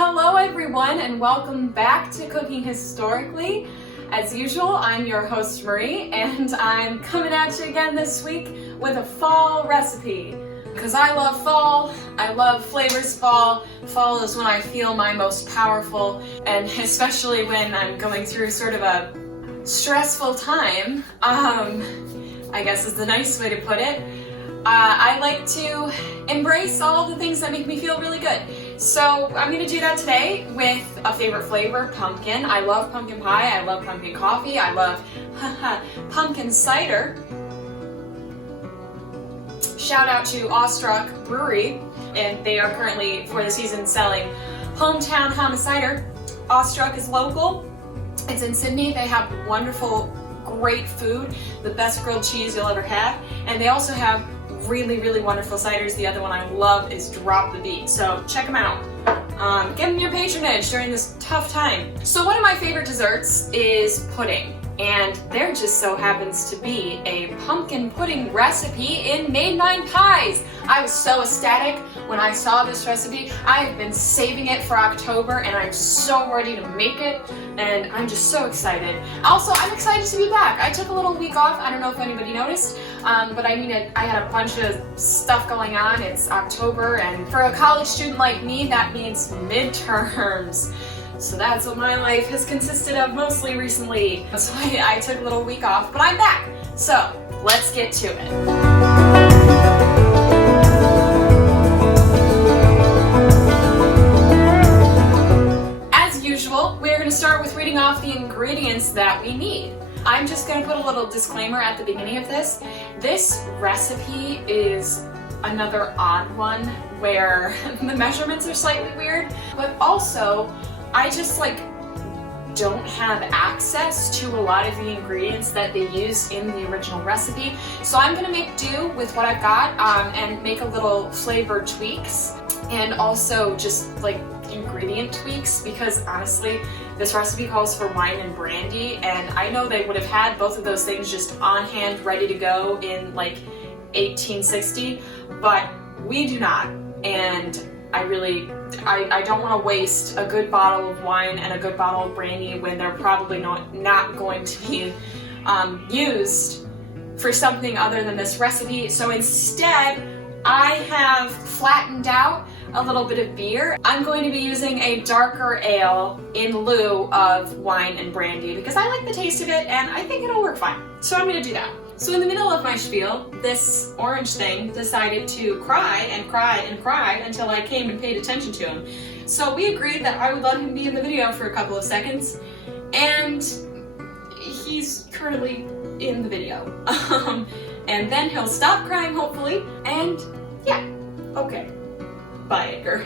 Hello everyone and welcome back to Cooking Historically. As usual, I'm your host Marie and I'm coming at you again this week with a fall recipe. Because I love fall, I love flavors fall. Fall is when I feel my most powerful, and especially when I'm going through sort of a stressful time, I guess is the nice way to put it. I like to embrace all the things that make me feel really good. So I'm going to do that today with a favorite flavor, pumpkin. I love pumpkin pie, I love pumpkin coffee, I love pumpkin cider. Shout out to Awestruck Brewery, and they are currently, for the season, selling Hometown Homicider. Awestruck is local, it's in Sydney. They have wonderful, great food, the best grilled cheese you'll ever have, and they also have really wonderful ciders. The other one I love is Drop the Beat, so check them out. Give them your patronage during this tough time. So one of my favorite desserts is pudding, and there just so happens to be a pumpkin pudding recipe in Made Mine Pies. I was so ecstatic when I saw this recipe. I have been saving it for October and I'm so ready to make it, and I'm just so excited. Also, I'm excited to be back. I took a little week off. I don't know if anybody noticed, but I had a bunch of stuff going on. It's October, and for a college student like me, that means midterms. So that's what my life has consisted of mostly recently. So I took a little week off, but I'm back. So let's get to it. As usual, we're going to start with reading off the ingredients that we need. I'm just going to put a little disclaimer at the beginning of this. This recipe is another odd one where the measurements are slightly weird, but also I just don't have access to a lot of the ingredients that they use in the original recipe. So I'm gonna make do with what I've got and make a little flavor tweaks and also just ingredient tweaks, because honestly, this recipe calls for wine and brandy, and I know they would have had both of those things just on hand ready to go in 1860, but we do not. And I don't want to waste a good bottle of wine and a good bottle of brandy when they're probably not going to be used for something other than this recipe. So instead, I have flattened out a little bit of beer. I'm going to be using a darker ale in lieu of wine and brandy because I like the taste of it and I think it'll work fine. So I'm going to do that. So in the middle of my spiel, this orange thing decided to cry and cry and cry until I came and paid attention to him. So we agreed that I would let him be in the video for a couple of seconds, and he's currently in the video. And then he'll stop crying, hopefully, and yeah, okay. Bye, Edgar.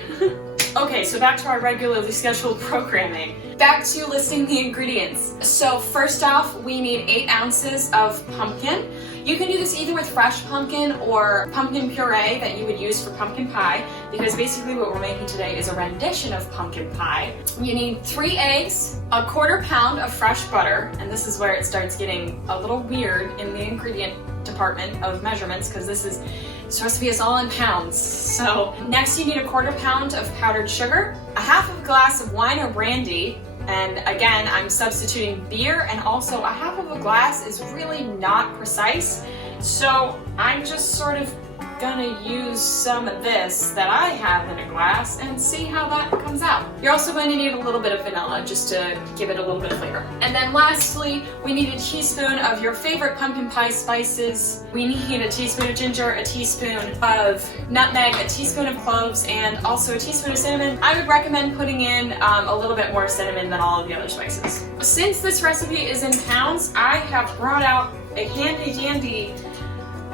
Okay, so back to our regularly scheduled programming. Back to listing the ingredients. So first off, we need 8 ounces of pumpkin. You can do this either with fresh pumpkin or pumpkin puree that you would use for pumpkin pie, because basically what we're making today is a rendition of pumpkin pie. You need 3 eggs, a 1/4 pound of fresh butter, and this is where it starts getting a little weird in the ingredient department of measurements, because this recipe is all in pounds. So next you need a 1/4 pound of powdered sugar, a 1/2 glass of wine or brandy, and again I'm substituting beer, and also a 1/2 glass is really not precise, so I'm just sort of gonna use some of this that I have in a glass and see how that comes out. You're also going to need a little bit of vanilla just to give it a little bit of flavor. And then lastly, we need a teaspoon of your favorite pumpkin pie spices. We need a teaspoon of ginger, a teaspoon of nutmeg, a teaspoon of cloves, and also a teaspoon of cinnamon. I would recommend putting in a little bit more cinnamon than all of the other spices. Since this recipe is in pounds, I have brought out a handy dandy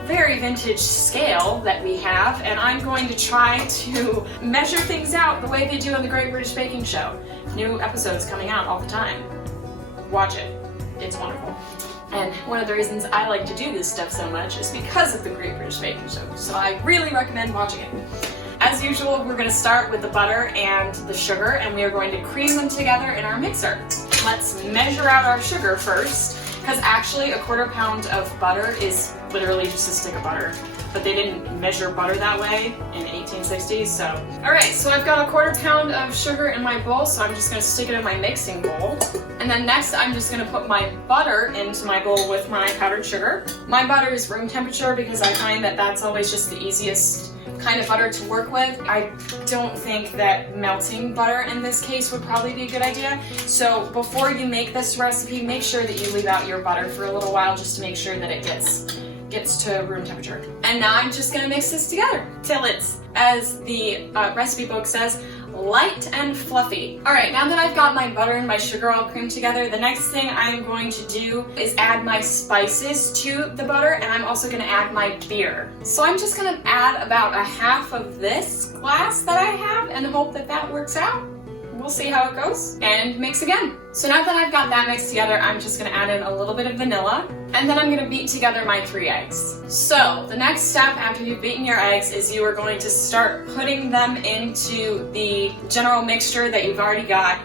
very vintage scale that we have, and I'm going to try to measure things out the way they do on the Great British Baking Show. New episodes coming out all the time. Watch it. It's wonderful. And one of the reasons I like to do this stuff so much is because of the Great British Baking Show, so I really recommend watching it. As usual, we're going to start with the butter and the sugar, and we are going to cream them together in our mixer. Let's measure out our sugar first, because actually a 1/4 pound of butter is literally just a stick of butter. but they didn't measure butter that way in the 1860s, so. All right, so I've got a 1/4 pound of sugar in my bowl, so I'm just gonna stick it in my mixing bowl. And then next, I'm just gonna put my butter into my bowl with my powdered sugar. My butter is room temperature because I find that that's always just the easiest kind of butter to work with. I don't think that melting butter in this case would probably be a good idea. So before you make this recipe, make sure that you leave out your butter for a little while just to make sure that it gets to room temperature. And now I'm just gonna mix this together till it's, as the recipe book says, light and fluffy. All right, now that I've got my butter and my sugar all creamed together, the next thing I'm going to do is add my spices to the butter, and I'm also gonna add my beer. So I'm just gonna add about a half of this glass that I have and hope that that works out. We'll see how it goes, and mix again. So now that I've got that mixed together, I'm just gonna add in a little bit of vanilla, and then I'm gonna beat together my 3 eggs. So the next step after you've beaten your eggs is you are going to start putting them into the general mixture that you've already got,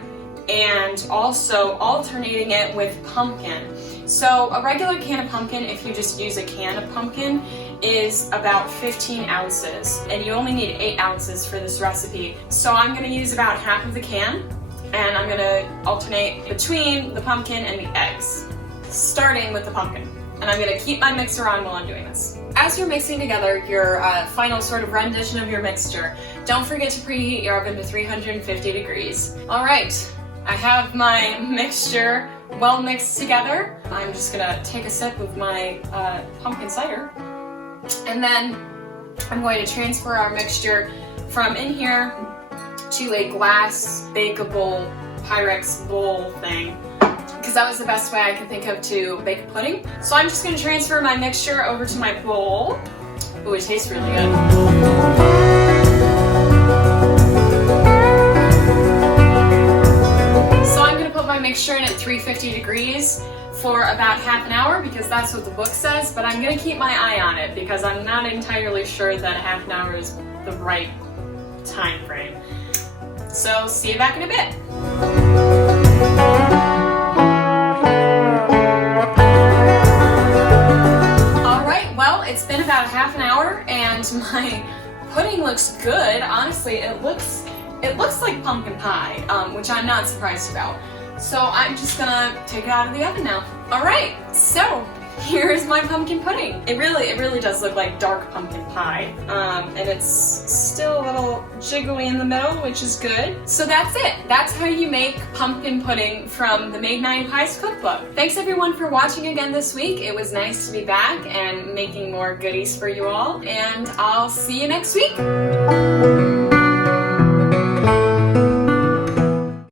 and also alternating it with pumpkin. So a regular can of pumpkin, if you just use a can of pumpkin, is about 15 ounces, and you only need 8 ounces for this recipe. So I'm gonna use about half of the can, and I'm gonna alternate between the pumpkin and the eggs, starting with the pumpkin. And I'm gonna keep my mixer on while I'm doing this. As you're mixing together your final sort of rendition of your mixture, don't forget to preheat your oven to 350 degrees. All right, I have my mixture well mixed together. I'm just gonna take a sip of my pumpkin cider. And then I'm going to transfer our mixture from in here to a glass bakeable Pyrex bowl thing, because that was the best way I could think of to bake a pudding. So I'm just going to transfer my mixture over to my bowl. Ooh, it tastes really good. So I'm going to put my mixture in at 350 degrees for about half an hour, because that's what the book says, but I'm gonna keep my eye on it because I'm not entirely sure that half an hour is the right time frame. So see you back in a bit. All right, well, it's been about half an hour and my pudding looks good. Honestly, it looks like pumpkin pie, which I'm not surprised about. So I'm just gonna take it out of the oven now. All right, so here's my pumpkin pudding. It really does look like dark pumpkin pie, and it's still a little jiggly in the middle, which is good. So that's it. That's how you make pumpkin pudding from the Made 9 Pies cookbook. Thanks everyone for watching again this week. It was nice to be back and making more goodies for you all, and I'll see you next week.